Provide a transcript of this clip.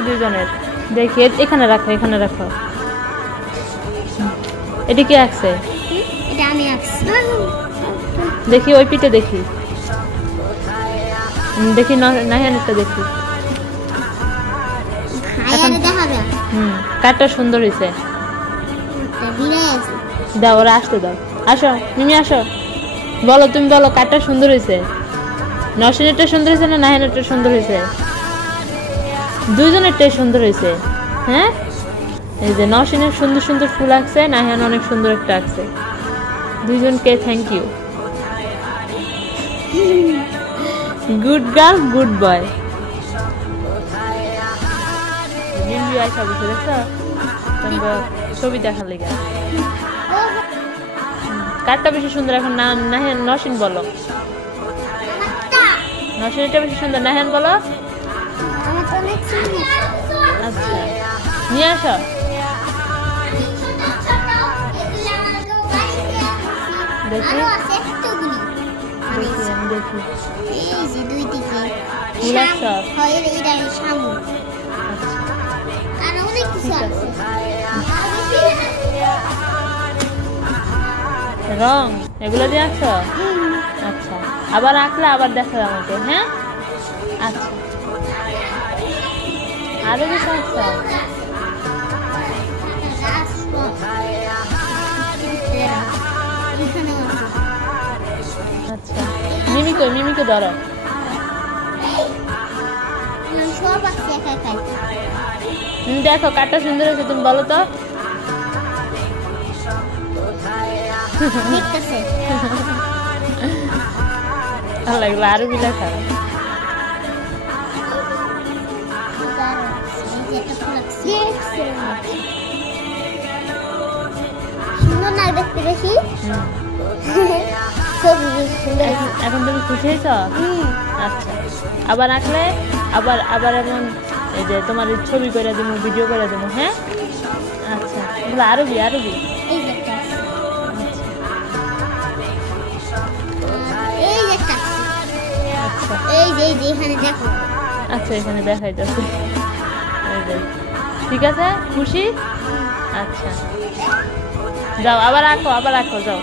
দুজনের দেখি এখানে রাখো এখানে রাখো এটা কি আঁকছে এটা আমি আঁকছি দেখি ওই পিঠে দেখি দেখি নাহিয়ানটা দেখি খায়ারে দেখাবে কাটটা সুন্দর হয়েছে দাও ওরা আসতে দাও আসো মিমি আসো বলো তুমি বলো কাটটা সুন্দর হয়েছে নসিনেরটা সুন্দর হয়েছে না নাহিয়ানেরটা সুন্দর হয়েছে দুইজনেরটাই সুন্দর হয়েছে হ্যাঁ এই যে নসিনের সুন্দর সুন্দর ফুল আঁকছে নাহিয়ান অনেক সুন্দর একটা আঁকছে দুইজনকে thank you good girl good boy Mimi আইসা বসে দেখছো তোমরা ছবি দেখার লেগে কারটা বেশি সুন্দর এখন নাহিয়ান নসিন বলো নসিনটা বেশি সুন্দর নাহিয়ান বলো আচ্ছা নিয়ে আসো দেখি দেখি আমি দেখি এই যে দুই দিকে ফুল সব হয় এটা শামুক আর অনেক কিছু আছে রং এগুলো দিয়ে আঁকছো আচ্ছা আবার আঁকলে আবার দেখা আমাকে হ্যাঁ আচ্ছা আরো কিছু আঁকছো আচ্ছা মিমিকে ধরো তুমি দেখো কাটটা সুন্দর হয়েছে তুমি বলো তো ভালো লাগলো আরো বিলা খারাপ সুন্দর না দেখতে বেশি এখন তুমি খুশি হয়েছ আচ্ছা আবার আঁকলে আবার আবার এমন এই যে তোমার ছবি করে দেবো ভিডিও করে দেবো হ্যাঁ আচ্ছা এগুলো আরবি আরবি আচ্ছা এখানে দেখাই যাচ্ছে ঠিক আছে খুশি আচ্ছা যাও আবার আঁকো যাও